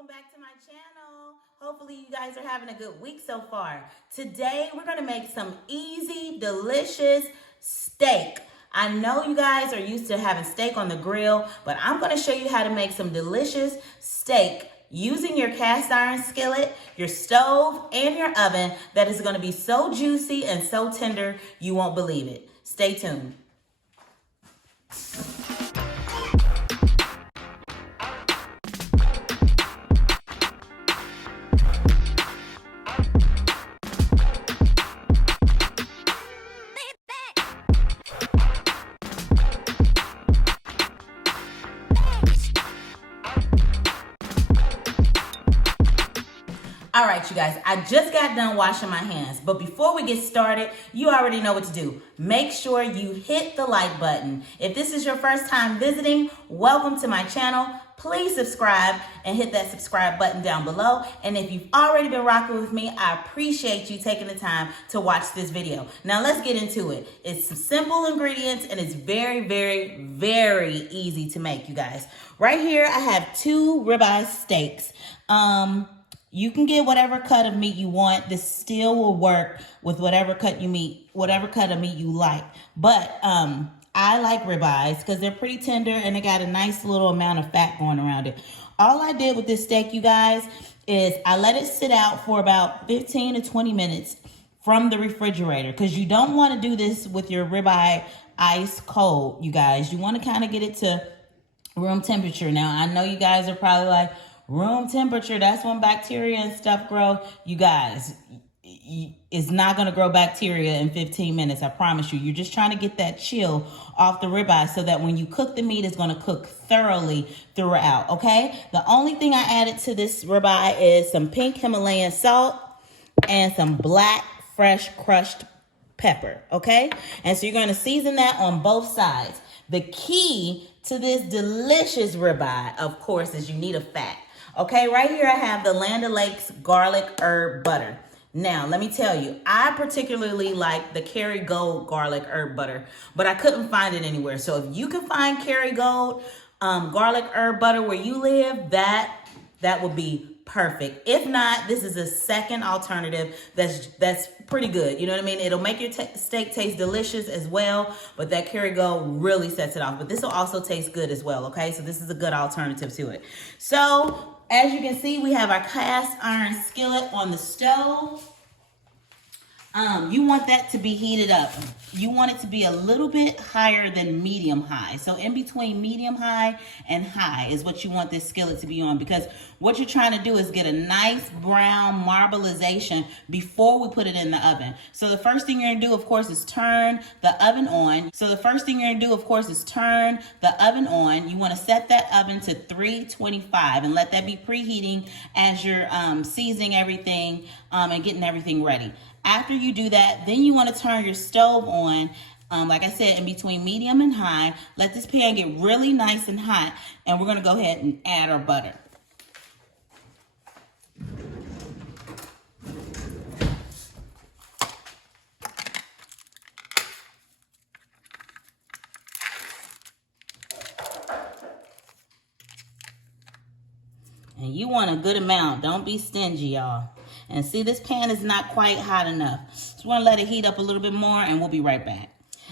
welcome back to my channel. Hopefully you guys are having a good week so far. Today we're gonna make some easy, delicious steak. I know you guys are used to having steak on the grill, but I'm gonna show you how to make some delicious steak using your cast iron skillet, your stove, and your oven that is gonna be so juicy and so tender you won't believe it. Stay tuned. All right, you guys, I just got done washing my hands, but before we get started, you already know what to do. Make sure you hit the like button. If this is your first time visiting, welcome to my channel. Please subscribe and hit that subscribe button down below. And if you've already been rocking with me, I appreciate you taking the time to watch this video. Now let's get into it. It's some simple ingredients and it's very, very, very easy to make, you guys. Right here, I have 2 ribeye steaks. You can get whatever cut of meat you want. This still will work with whatever cut of meat you like. But I like ribeyes because they're pretty tender and they got a nice little amount of fat going around it. All I did with this steak, you guys, is I let it sit out for about 15 to 20 minutes from the refrigerator because you don't want to do this with your ribeye ice cold, you guys. You want to kind of get it to room temperature. Now, I know you guys are probably like, room temperature, that's when bacteria and stuff grow. You guys, it's not going to grow bacteria in 15 minutes. I promise you. You're just trying to get that chill off the ribeye so that when you cook the meat, it's going to cook thoroughly throughout, okay? The only thing I added to this ribeye is some pink Himalayan salt and some black fresh crushed pepper, okay? And so you're going to season that on both sides. The key to this delicious ribeye, of course, is you need a fat. Okay, right here I have the Land O'Lakes garlic herb butter. Now, let me tell you, I particularly like the Kerry Gold garlic herb butter, but I couldn't find it anywhere. So if you can find Kerry Gold garlic herb butter where you live, that would be perfect. If not, this is a second alternative that's pretty good. You know what I mean? It'll make your steak taste delicious as well, but that Kerry Gold really sets it off. But this will also taste good as well, okay? So this is a good alternative to it. So as you can see, we have our cast iron skillet on the stove. You want that to be heated up. You want it to be a little bit higher than medium high. So in between medium high and high is what you want this skillet to be on, because what you're trying to do is get a nice brown marbleization before we put it in the oven. So the first thing you're gonna do, of course, is turn the oven on. You wanna set that oven to 325 and let that be preheating as you're seasoning everything and getting everything ready. After you do that, then you want to turn your stove on, like I said, in between medium and high. Let this pan get really nice and hot, and we're going to go ahead and add our butter. And you want a good amount. Don't be stingy, y'all. And see, this pan is not quite hot enough. So we're gonna let it heat up a little bit more and we'll be right back.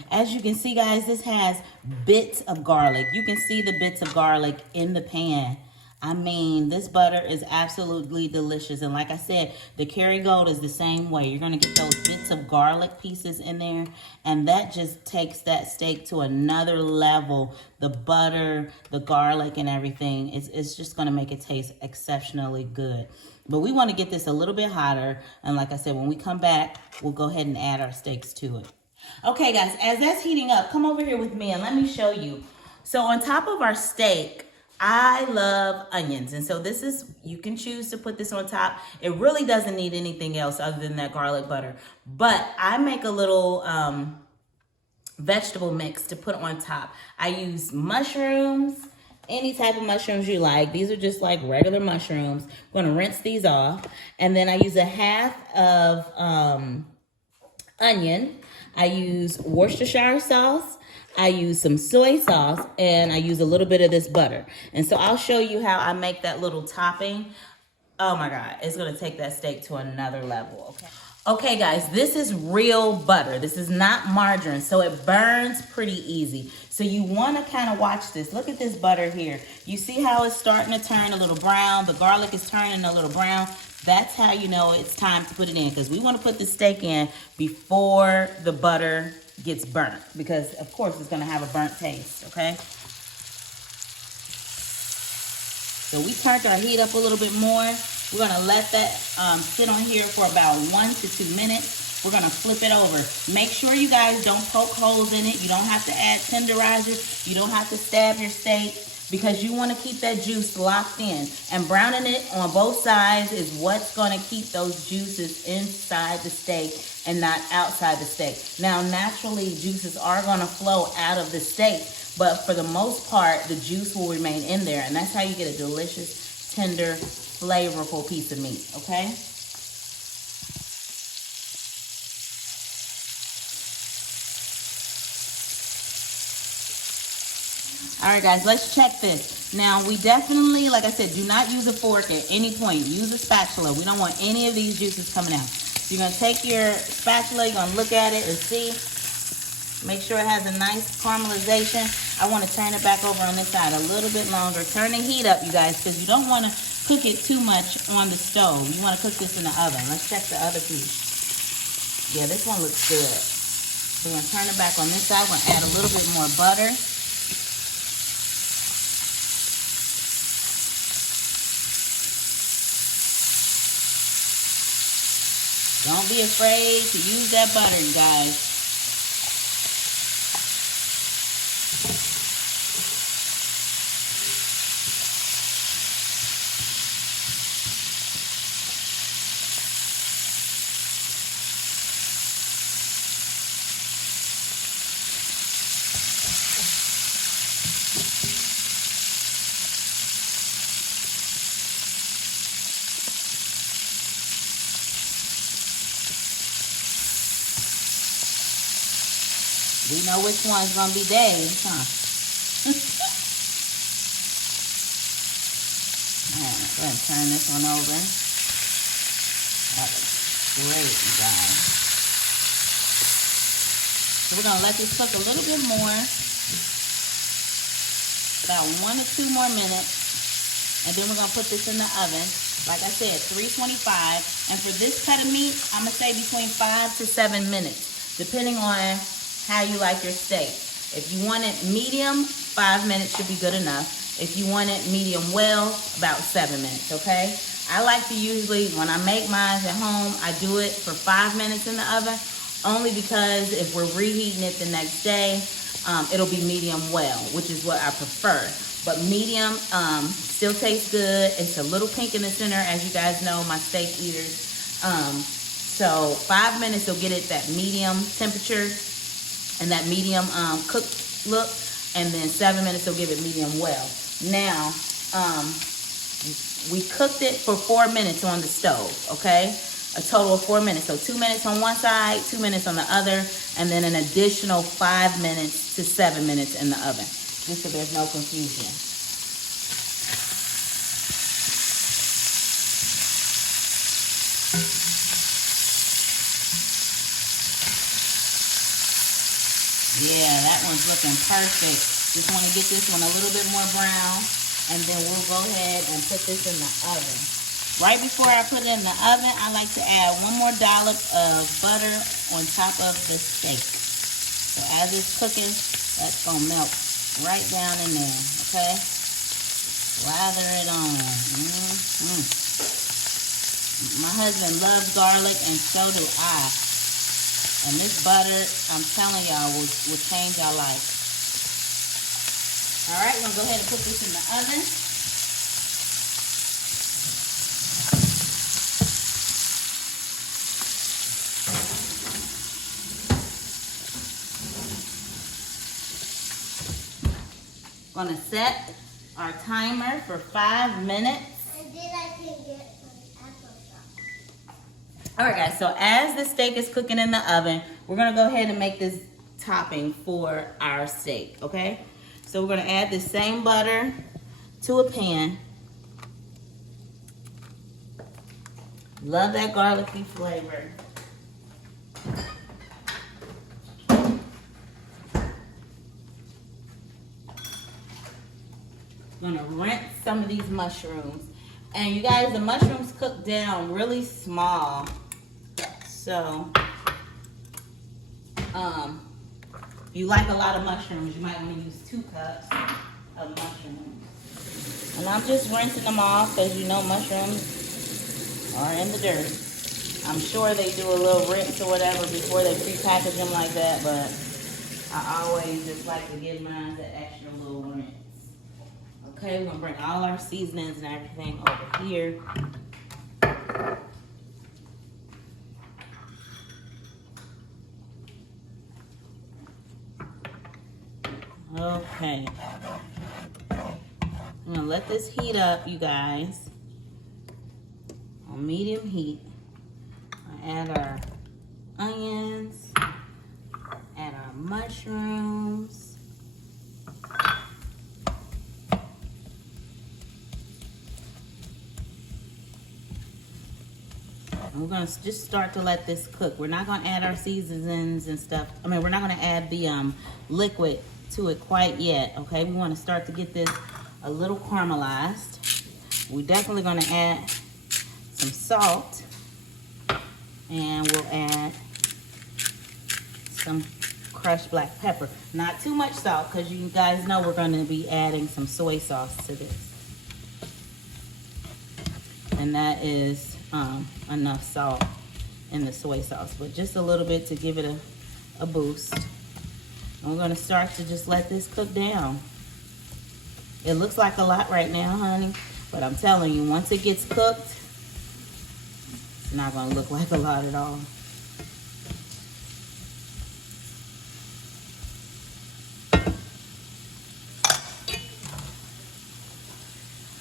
As you can see, guys, this has bits of garlic. You can see the bits of garlic in the pan. I mean, this butter is absolutely delicious. And like I said, the Kerry Gold is the same way. You're gonna get those bits of garlic pieces in there, and that just takes that steak to another level. The butter, the garlic, and everything, it's just gonna make it taste exceptionally good. But we wanna get this a little bit hotter. And like I said, when we come back, we'll go ahead and add our steaks to it. Okay, guys, as that's heating up, come over here with me and let me show you. So on top of our steak, I love onions. And so this is, you can choose to put this on top. It really doesn't need anything else other than that garlic butter. But I make a little vegetable mix to put on top. I use mushrooms, any type of mushrooms you like. These are just like regular mushrooms. I'm gonna rinse these off. And then I use a half of onion. I use Worcestershire sauce. I use some soy sauce, and I use a little bit of this butter. And so I'll show you how I make that little topping. Oh my God, it's gonna take that steak to another level, okay? Okay guys, this is real butter. This is not margarine, so it burns pretty easy. So you wanna kind of watch this. Look at this butter here. You see how it's starting to turn a little brown? The garlic is turning a little brown. That's how you know it's time to put it in, because we wanna put the steak in before the butter gets burnt, because of course it's gonna have a burnt taste, okay? So we turned our heat up a little bit more. We're gonna let that sit on here for about 1 to 2 minutes. We're gonna flip it over. Make sure you guys don't poke holes in it. You don't have to add tenderizer. You don't have to stab your steak, because you wanna keep that juice locked in. And browning it on both sides is what's gonna keep those juices inside the steak and not outside the steak. Now, naturally, juices are gonna flow out of the steak, but for the most part, the juice will remain in there, and that's how you get a delicious, tender, flavorful piece of meat, okay? All right, guys, let's check this. Now, we definitely, like I said, do not use a fork at any point. Use a spatula. We don't want any of these juices coming out. So you're gonna take your spatula, you're gonna look at it and see. Make sure it has a nice caramelization. I want to turn it back over on this side a little bit longer. Turn the heat up, you guys, because you don't want to cook it too much on the stove. You want to cook this in the oven. Let's check the other piece. Yeah, this one looks good. So we're going to turn it back on this side. We're going to add a little bit more butter. Don't be afraid to use that butter, you guys. We know which one's gonna be Dave's, huh? Alright, go ahead and turn this one over. That looks great, you guys. So we're gonna let this cook a little bit more. About 1 to 2 more minutes. And then we're gonna put this in the oven. Like I said, 325. And for this cut of meat, I'm gonna say between 5 to 7 minutes, depending on how you like your steak. If you want it medium, 5 minutes should be good enough. If you want it medium well, about 7 minutes, okay? I like to usually, when I make mine at home, I do it for 5 minutes in the oven, only because if we're reheating it the next day, it'll be medium well, which is what I prefer. But medium still tastes good. It's a little pink in the center, as you guys know, my steak eaters. So 5 minutes will get it that medium temperature and that medium cooked look, and then 7 minutes will give it medium well. Now, we cooked it for 4 minutes on the stove, okay? A total of 4 minutes. So 2 minutes on one side, 2 minutes on the other, and then an additional 5 minutes to 7 minutes in the oven, just so there's no confusion. Yeah, that one's looking perfect. Just want to get this one a little bit more brown, and then we'll go ahead and put this in the oven. Right before I put it in the oven, I like to add 1 more dollop of butter on top of the steak. So as it's cooking, that's going to melt right down in there, okay? Lather it on. My husband loves garlic, and so do I. And this butter, I'm telling y'all, will change your life. All right, we're going to go ahead and put this in the oven. Going to set our timer for 5 minutes. And then I can get some applesauce. All right, guys, so as the steak is cooking in the oven, we're gonna go ahead and make this topping for our steak, okay? So we're gonna add the same butter to a pan. Love that garlicky flavor. I'm gonna rinse some of these mushrooms. And you guys, the mushrooms cook down really small. So, if you like a lot of mushrooms, you might want to use 2 cups of mushrooms. And I'm just rinsing them off because you know mushrooms are in the dirt. I'm sure they do a little rinse or whatever before they pre-package them like that, but I always just like to give mine the extra little rinse. Okay, we're gonna bring all our seasonings and everything over here. Okay. I'm gonna let this heat up, you guys, on medium heat. I'll add our onions, add our mushrooms. And we're gonna just start to let this cook. We're not gonna add our seasonings and stuff. We're not gonna add the liquid to it quite yet, okay? We wanna start to get this a little caramelized. We're definitely gonna add some salt, and we'll add some crushed black pepper. Not too much salt, because you guys know we're gonna be adding some soy sauce to this. And that is enough salt in the soy sauce, but just a little bit to give it a boost. And we're gonna start to just let this cook down. It looks like a lot right now, honey, but I'm telling you, once it gets cooked, it's not gonna look like a lot at all.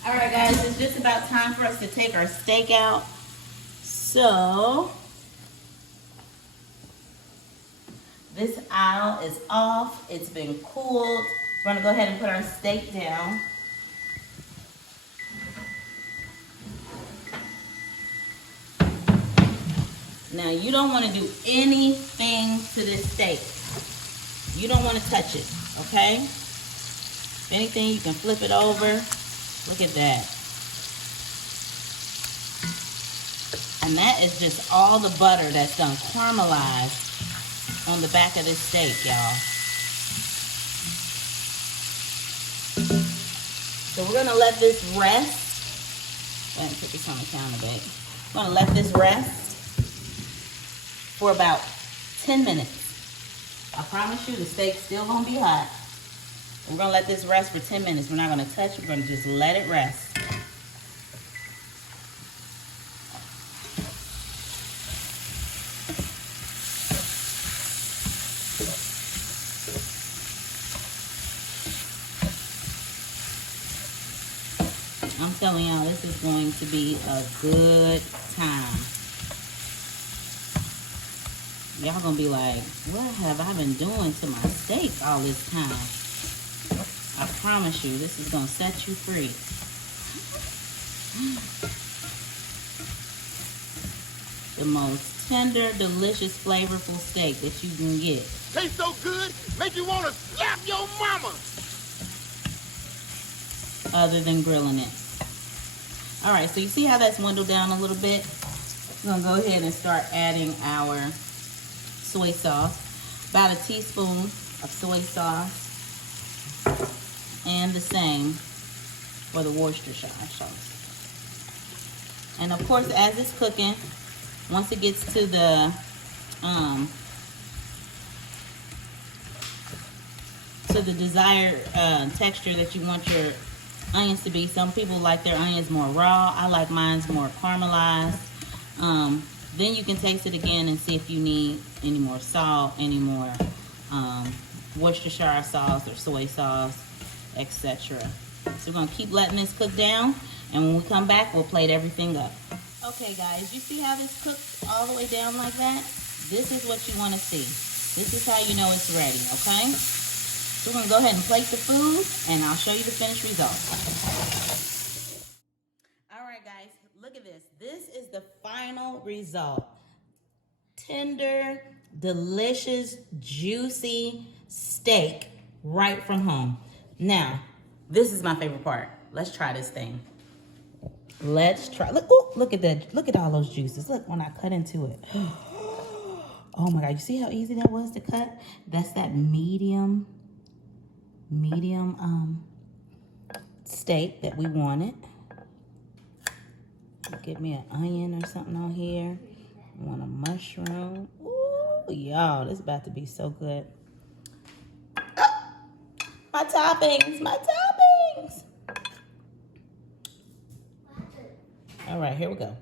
All right, guys, it's just about time for us to take our steak out. So, this aisle is off. It's been cooled. We're gonna go ahead and put our steak down. Now, you don't wanna do anything to this steak. You don't wanna touch it, okay? If anything, you can flip it over. Look at that. And that is just all the butter that's done caramelized on the back of this steak, y'all. So we're gonna let this rest. Go ahead and put this on the counter, babe. We're gonna let this rest for about 10 minutes. I promise you the steak's still gonna be hot. We're gonna let this rest for 10 minutes. We're not gonna touch it, we're gonna just let it rest. I'm telling y'all, this is going to be a good time. Y'all gonna be like, what have I been doing to my steak all this time? I promise you, this is gonna set you free. The most tender, delicious, flavorful steak that you can get. Tastes so good, make you wanna slap your mama. Other than grilling it. All right, so you see how that's dwindled down a little bit? We're gonna go ahead and start adding our soy sauce. About a teaspoon of soy sauce. And the same for the Worcestershire sauce. And of course, as it's cooking, once it gets to the desired texture that you want your onions to be. Some people like their onions more raw. I like mine's more caramelized. Then you can taste it again and see if you need any more salt, any more Worcestershire sauce or soy sauce, etc. So we're gonna keep letting this cook down, and when we come back, we'll plate everything up. Okay, guys, you see how this cooks all the way down like that? This is what you want to see. This is how you know it's ready, okay? So we're gonna go ahead and plate the food and I'll show you the finished result. All right, guys, look at this. This is the final result. Tender, delicious, juicy steak right from home. Now, this is my favorite part. Let's try this thing. Let's try. Look, ooh, look at that. Look at all those juices. Look when I cut into it. Oh my God, you see how easy that was to cut? That's that medium steak that we wanted. Get me an onion or something on here. I want a mushroom. Ooh, y'all, this is about to be so good. Oh, my toppings, my toppings. All right, here we go.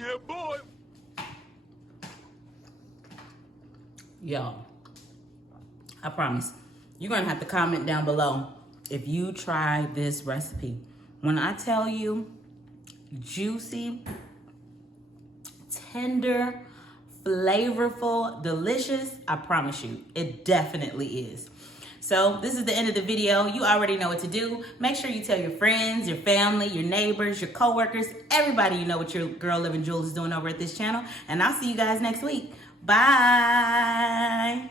Yeah, boy. Y'all, I promise, you're gonna have to comment down below if you try this recipe. When I tell you, juicy, tender, flavorful, delicious, I promise you, it definitely is. So this is the end of the video. You already know what to do. Make sure you tell your friends, your family, your neighbors, your coworkers, everybody you know what your girl Living Jewels is doing over at this channel. And I'll see you guys next week. Bye.